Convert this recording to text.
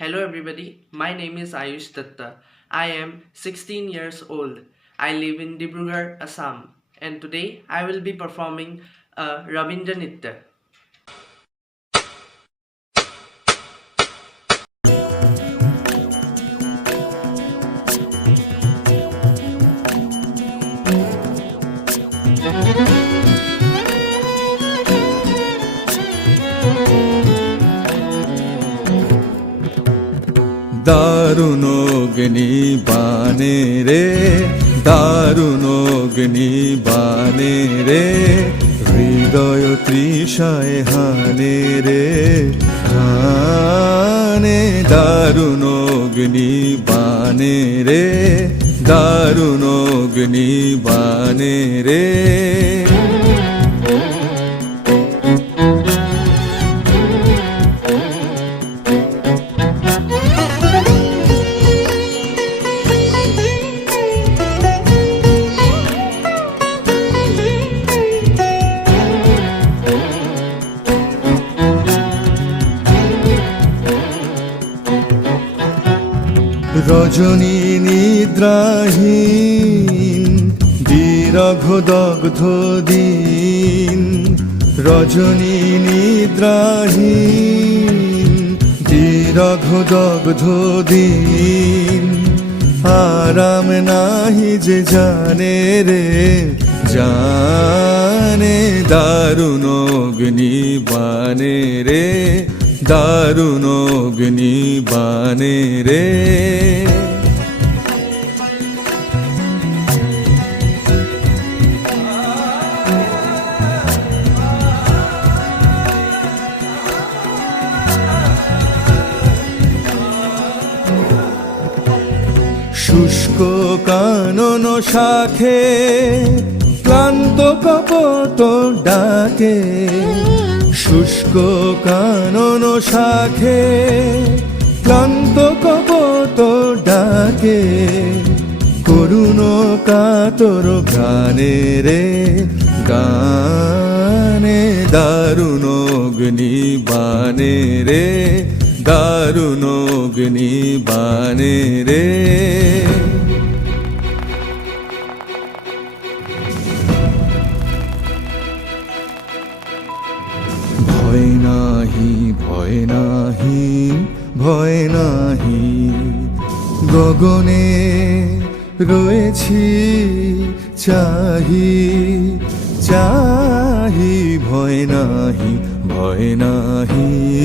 Hello everybody, my name is Ayush Datta. I am 16 years old. I live in Dibrugarh, Assam and today I will be performing uh, a Rabindra Nitya. দারুণ অগ্নি বানে রে, দারুণ অগ্নি বানে রে, হৃদয় তৃষায় হানে রে, হানে দারুণ অগ্নি বানে রে, দারুণ অগ্নি বানে রে। রজনী নিদ্রাহীন দীর্ঘ দগ্ধ দিন। রজনী নিদ্রাহীন দীর্ঘ দগ্ধ দিন। আরাম নাহি যে জানে রে, জানে দারুণ অগ্নি বানে রে। দারুণ অগ্নি বানে রে। শুষ্ক কানন শাখে ক্লান্ত কপত ডাকে। শুষ্ক কানন শাখে, ক্লান্ত কপত ডাকে, করুণ কাতর গানে রে, গানে দারুণ অগ্নি বানে রে, দারুণ অগ্নি বানে রে। নাহি ভয় নাহি ভয় নাহি। গগনে রয়েছি চাহি চাহি ভয় নাহি ভয় নাহি।